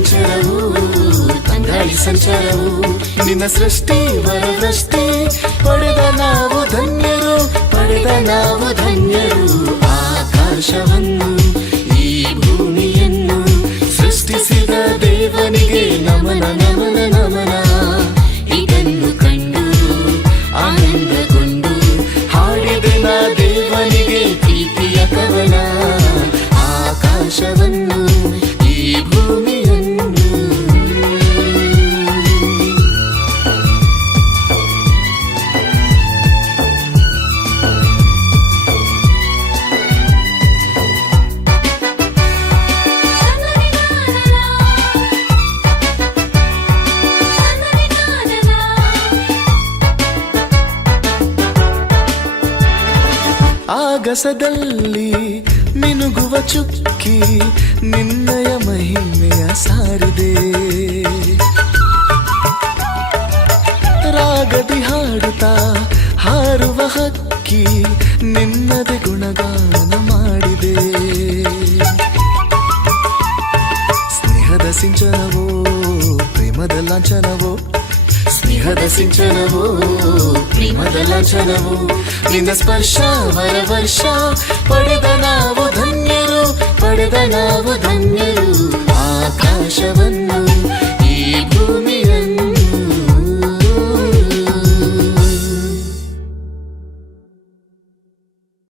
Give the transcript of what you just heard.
ಇಂಚರವು ತಂಗಾಳಿ ಸಂಚಾರವು ನಿನ್ನ ಸೃಷ್ಟಿ ವರವೃಷ್ಟಿ ಪಡೆದ ನಾವು ಧನ್ಯರು ಪಡೆದ ನಾವು ಧನ್ಯರು ಆಕಾಶವನ್ನು ಈ ಭೂಮಿಯನ್ನು ಸೃಷ್ಟಿಸಿದ ದೇವನಿಗೆ ನಮನ ನಮನ ನಮನ ಇದನ್ನು ಕಂಡು ಆನಂದಗೊಂಡು ಹಾಡಿದೆ ನಾ ದೇವನಿಗೆ ಪ್ರೀತಿಯ ಕವನ ಆಕಾಶವನ್ನು ಈ ಭೂಮಿಯನ್ನು ಆಗಸದಲ್ಲಿ ಮಿನುಗುವ ಚುಕ್ಕಿ ನಿನ್ನಯ ಮಹಿಮೆಯ ಸಾರಿದೆ ರಾಗದಿ ಹಾಡುತ್ತಾ ಹಾರುವ ಹಕ್ಕಿ ನಿನ್ನದೆ ಗುಣಗಾನ ಮಾಡಿದೆ ಸ್ನೇಹದ ಸಿಂಚನವೋ ಪ್ರೇಮದ ಲಾಂಛನವೋ ಸ್ನೇಹದ ಸಿಂಚನವೋ ಪ್ರೇಮದ ಲಾಂಛನವೋ ನಿನ್ನ ಸ್ಪರ್ಶ ವರವರ್ಷ ಪಡೆದ ನಾವು ಧನ್ಯರು ಪಡೆದ ನಾವು ಧನ್ಯರು ಆಕಾಶವ